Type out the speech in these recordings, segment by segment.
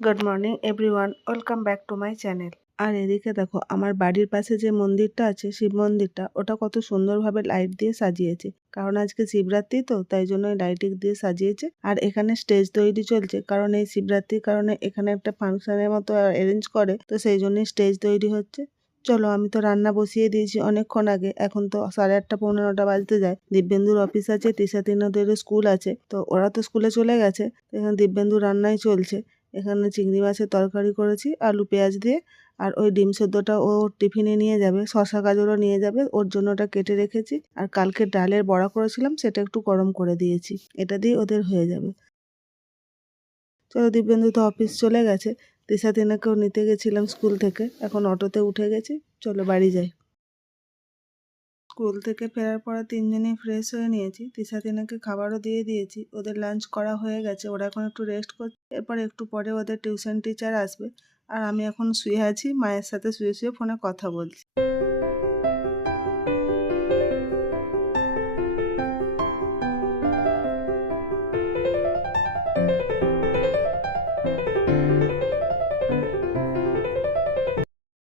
Good morning everyone, welcome back to my channel. আর এদিকে দেখো, আমার বাড়ির পাশে যে মন্দিরটা আছে, শিব মন্দিরটা, ওটা কত সুন্দরভাবে লাইট দিয়ে সাজিয়েছে। কারণ আজকে শিবরাত্রি তো, তাই জন্য লাইটিং দিয়ে সাজিয়েছে। আর এখানে স্টেজ তৈরি চলছে, কারণ এই শিবরাত্রির কারণে এখানে একটা ফাংশনের মতো অ্যারেঞ্জ করে, তো সেই জন্যই স্টেজ তৈরি হচ্ছে। চলো, আমি তো রান্না বসিয়ে দিয়েছি অনেকক্ষণ আগে। এখন তো 8:30 পৌনে 9টা বাজতে যায়। দিব্যেন্দুর অফিস আছে, তৃষা তিনদের স্কুল আছে, তো ওরা তো স্কুলে চলে গেছে। এখানে দিব্যেন্দু রান্নাই চলছে। এখানে চিংড়ি মাছের তরকারি করেছি আলু পেঁয়াজ দিয়ে। আর ওই ডিম সেদ্ধটা ও টিফিনে নিয়ে যাবে, শশা গাজরও নিয়ে যাবে, ওর জন্য ওটা কেটে রেখেছি। আর কালকে ডালের বড়া করেছিলাম, সেটা একটু গরম করে দিয়েছি। এটা দিয়ে ওদের হয়ে যাবে। চলো, দিব্যেন্দু তো অফিস চলে গেছে। তৃষা তিনাকেও নিতে গেছিলাম স্কুল থেকে, এখন অটোতে উঠে গেছি। চলো বাড়ি যাই। স্কুল থেকে ফেরার পরে তিনজনেই ফ্রেশ হয়ে নিয়েছি। তৃষা তিনাকে খাবারও দিয়ে দিয়েছি, ওদের লাঞ্চ করা হয়ে গেছে, ওরা এখন একটু রেস্ট করছে। এরপর একটু পরে ওদের টিউশন টিচার আসবে। আর আমি এখন শুয়ে আছি, মায়ের সাথে শুয়ে শুয়ে ফোনে কথা বলছি।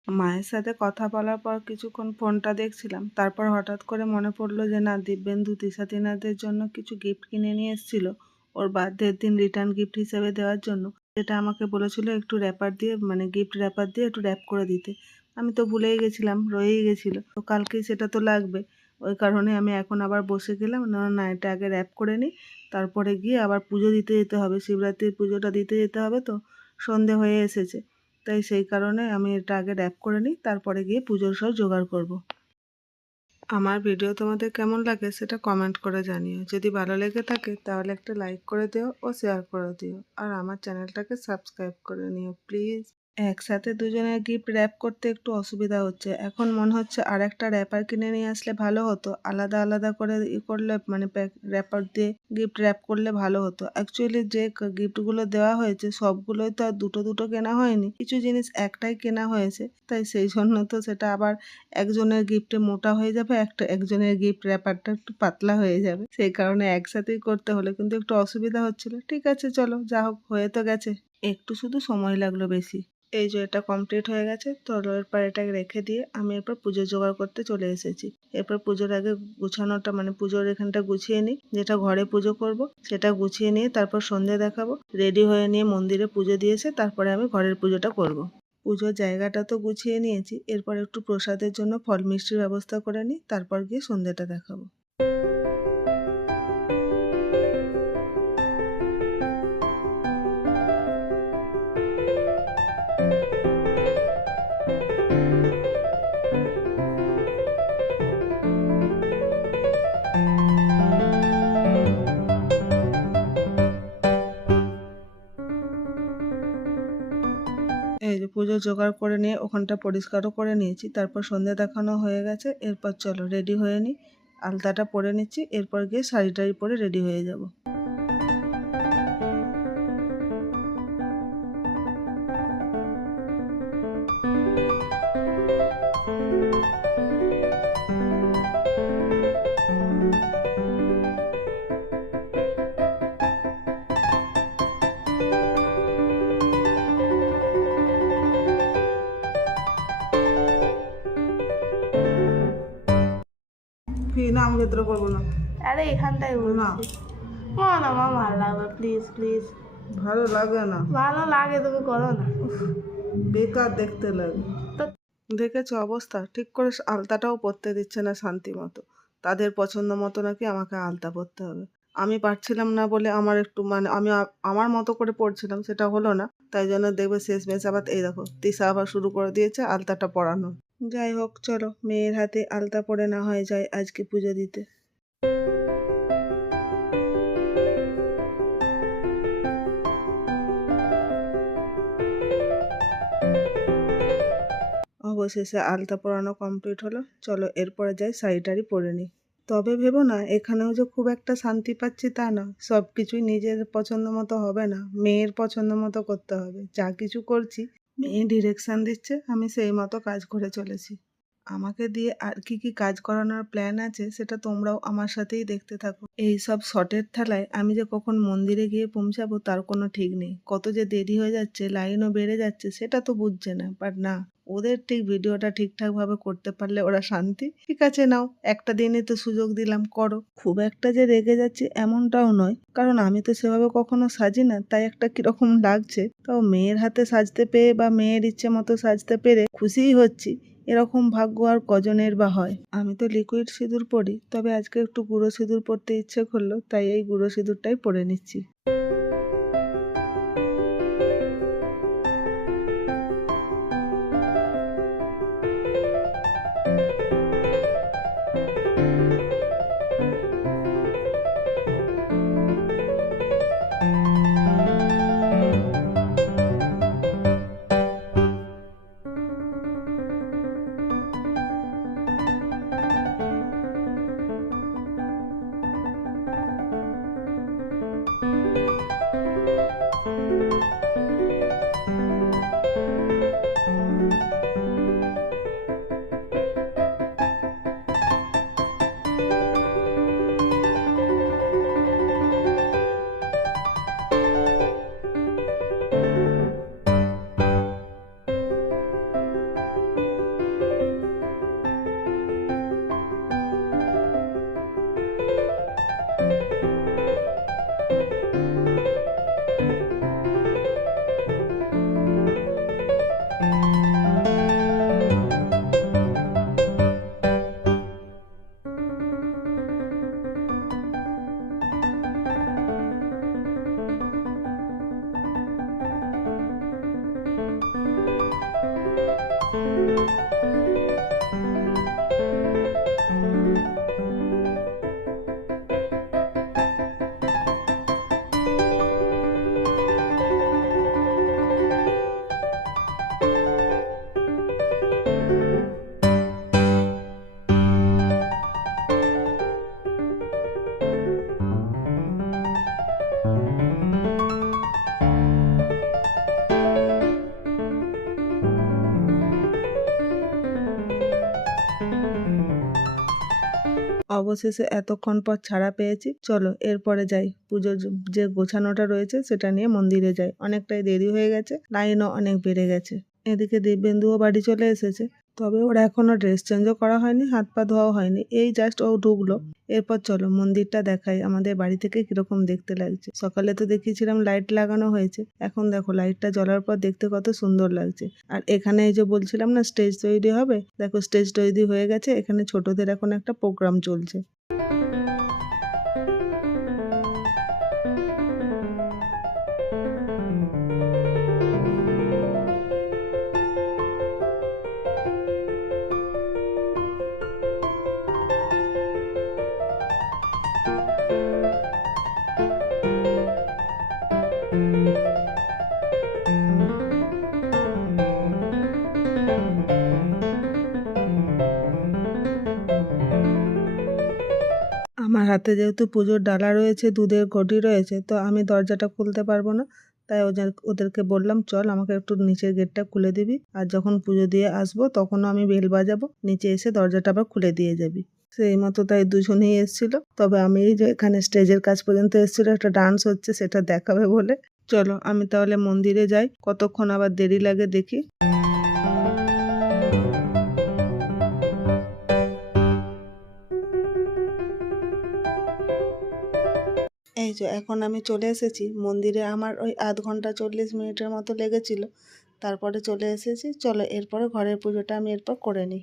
মায়ের সাথে কথা বলার পর কিছুক্ষণ ফোনটা দেখছিলাম, তারপর হঠাৎ করে মনে পড়লো যে না, দিব্যেন্দু তৃষা তিনাদের জন্য কিছু গিফট কিনে নিয়ে এসেছিলো ওর বার্থডের দিন রিটার্ন গিফট হিসেবে দেওয়ার জন্য। যেটা আমাকে বলেছিল একটু র্যাপার দিয়ে, মানে গিফট র্যাপার দিয়ে একটু র্যাপ করে দিতে। আমি তো ভুলেই গেছিলাম, রয়েই গেছিলো। তো কালকেই সেটা তো লাগবে, ওই কারণে আমি এখন আবার বসে গেলাম। না না, এটা আগে র্যাপ করে নিই, তারপরে গিয়ে আবার পুজো দিতে যেতে হবে, শিবরাত্রির পুজোটা দিতে যেতে হবে। তো সন্ধে হয়ে এসেছে, তাই সেই কারণে আমি এটা আগে র্যাপ করে নিই, তারপরে গিয়ে পুজোর সব জোগাড় করব। আমার ভিডিও তোমাদের কেমন লাগে সেটা কমেন্ট করে জানিও। যদি ভালো লেগে থাকে তাহলে একটা লাইক করে দিও ও শেয়ার করে দিও। আর আমার চ্যানেলটাকে সাবস্ক্রাইব করে নিও প্লিজ। একসাথে দুজনের গিফট র্যাপ করতে একটু অসুবিধা হচ্ছে। এখন মনে হচ্ছে আর একটা র্যাপার কিনে নিয়ে আসলে ভালো হতো। আলাদা আলাদা করে করলে, মানে র্যাপার দিয়ে গিফট র্যাপ করলে ভালো হতো। অ্যাকচুয়ালি যে গিফটগুলো দেওয়া হয়েছে সবগুলোই তো আর দুটো দুটো কেনা হয়নি, কিছু জিনিস একটাই কেনা হয়েছে। তাই সেই জন্য তো সেটা আবার একজনের গিফটে মোটা হয়ে যাবে, একজনের গিফট র্যাপারটা একটু পাতলা হয়ে যাবে। সেই কারণে একসাথেই করতে হলো, কিন্তু একটু অসুবিধা হচ্ছিল। ঠিক আছে, চলো যা হোক, হয়ে তো গেছে। একটু শুধু সময় লাগলো বেশি। এই যে এটা কমপ্লিট হয়ে গেছে, তো এরপর এটাকে রেখে দিয়ে আমি এরপর পুজো জোগাড় করতে চলে এসেছি। এরপর পুজোর আগে গুছানোটা, মানে পুজোর এখানটা গুছিয়ে নিই, যেটা ঘরে পুজো করব সেটা গুছিয়ে নিয়ে তারপর সন্ধে দেখাবো। রেডি হয়ে নিয়ে মন্দিরে পুজো দিয়েছে, তারপরে আমি ঘরের পুজোটা করব। পুজোর জায়গাটা তো গুছিয়ে নিয়েছি, এরপর একটু প্রসাদের জন্য ফল মিষ্টির ব্যবস্থা করে নিই, তারপর গিয়ে সন্ধেটা দেখাবো। এই যে পুজো জোগাড় করে নিয়ে ওখানটা পরিষ্কারও করে নিয়েছি, তারপর সন্ধে দেখানো হয়ে গেছে। এরপর চলো রেডি হয়ে নিই। আলতাটা পরে নিচ্ছি, এরপর গিয়ে শাড়ি টাড়ি পরে রেডি হয়ে যাব। না, আমি ভেতরে করবো না। আরে এখানটাই না, বলছি। না মা, ভালো লাগবে, প্লিজ প্লিজ। ভালো লাগে না, ভালো লাগে, তুমি করো না। বেকার দেখতে লাগে। তো দেখেছো অবস্থা, ঠিক করে আলতাটাও পরতে দিচ্ছে না শান্তি মতো। তাদের পছন্দ মতো নাকি আমাকে আলতা পরতে হবে। আমি পারছিলাম না বলে আমার একটু, মানে আমি আমার মতো করে পড়ছিলাম, সেটা হলো না। তাই জন্য দেখবে শেষমেশ আবার এই দেখো তিশা আবার শুরু করে দিয়েছে আলতাটা পরানো। যাই হোক, চলো মেয়ের হাতে আলতা পরে না হয় যায় আজকে পুজো দিতে। অবশেষে আলতা পরানো কমপ্লিট হলো। চলো এরপরে যাই শাড়ি টাড়ি পরে নিই। তবে ভেবো না এখানেও যে খুব একটা শান্তি পাচ্ছি তা না। সব কিছুই নিজের পছন্দ মতো হবে না, মেয়ের পছন্দ মতো করতে হবে। যা কিছু করছি মেয়ে ডিরেকশন দিচ্ছে, আমি সেই মতো কাজ করে চলেছি। আমাকে দিয়ে আর কি কি কাজ করানোর প্ল্যান আছে সেটা তোমরাও আমার সাথেই দেখতে থাকো। এই সব শটের ঠেলায় আমি যে কখন মন্দিরে গিয়ে পৌঁছাবো তার কোনো ঠিক নেই। কত যে দেরি হয়ে যাচ্ছে, লাইনও বেড়ে যাচ্ছে, সেটা তো বুঝছে না। বাট না, ওদের ঠিক ভিডিওটা ঠিকঠাক ভাবে করতে পারলে ওরা শান্তি। ঠিক আছে, নাও, একটা দিনই তো সুযোগ দিলাম, করো। খুব একটা যে রেগে যাচ্ছি এমনটাও নয়, কারণ আমি তো সেভাবে কখনো সাজি না, তাই একটা কিরকম লাগছে। তাও মেয়ের হাতে সাজতে পেয়ে বা মেয়ের ইচ্ছে মতো সাজতে পেরে খুশিই হচ্ছি। এরকম ভাগ্য আর কজনের বা হয়। আমি তো লিকুইড সিঁদুর পরি, তবে আজকে একটু গুঁড়ো সিঁদুর পরতে ইচ্ছে করলো, তাই এই গুঁড়ো সিঁদুরটাই পরে নিচ্ছি। অবশেষে এতক্ষণ পর ছাড়া পেয়েছি। চলো এরপরে যাই, পুজোর যে গোছানোটা রয়েছে সেটা নিয়ে মন্দিরে যাই। অনেকটাই দেরি হয়ে গেছে, লাইনও অনেক বেড়ে গেছে। এদিকে দিব্যেন্দুও বাড়ি চলে এসেছে, তবে ওরা এখনো ড্রেস চেঞ্জও করা হয়নি, হাত পা ধোয়াও হয়নি, এই জাস্ট ও ঢুকলো। এরপর চলো মন্দিরটা দেখাই আমাদের বাড়ি থেকে কিরকম দেখতে লাগছে। সকালে তো দেখিয়েছিলাম লাইট লাগানো হয়েছে, এখন দেখো লাইটটা জ্বলার পর দেখতে কত সুন্দর লাগছে। আর এখানে এই যে বলছিলাম না স্টেজ তৈরি হবে, দেখো স্টেজ তৈরি হয়ে গেছে। এখানে ছোটদের এখন একটা প্রোগ্রাম চলছে। আমার হাতে যেহেতু পুজোর ডালা রয়েছে, দুধের ঘটি রয়েছে, তো আমি দরজাটা খুলতে পারবো না। তাই ওদেরকে বললাম, চল আমাকে একটু নিচের গেটটা খুলে দিবি, আর যখন পুজো দিয়ে আসবো তখনও আমি বেল বাজাবো, নিচে এসে দরজাটা আবার খুলে দিয়ে যাবি। সেই মতো তাই দুজনেই এসেছিল। তবে আমি এই যে এখানে স্টেজের কাছ পর্যন্ত এসেছিল, একটা ডান্স হচ্ছে সেটা দেখাবে বলে। চলো আমি তাহলে মন্দিরে যাই, কতক্ষণ আবার দেরি লাগে দেখি। এই যে এখন আমি চলে এসেছি মন্দিরে। আমার ওই আধ ঘন্টা 40 মিনিটের মতো লেগেছিল, তারপরে চলে এসেছি। চলো এরপরে ঘরের পুজোটা আমি এরপর করে নিই।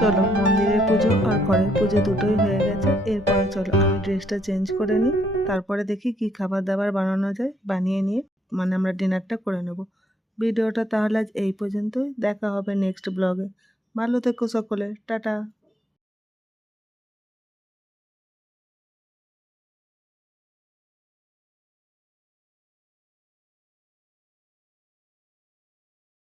চলো, মন্দিরের পুজো আর ঘরের পুজো দুটোই হয়ে গেছে। এরপরে চলো আমি ড্রেসটা চেঞ্জ করে নিই, তারপরে দেখি কি খাবার দাবার বানানো যায়, বানিয়ে নিয়ে আমরা ডিনারটা করে নেব। ভিডিওটা তাহলে আজ এই পর্যন্তই, দেখা হবে নেক্সট ব্লগে। ভালো থেকো সকলে, টাটা।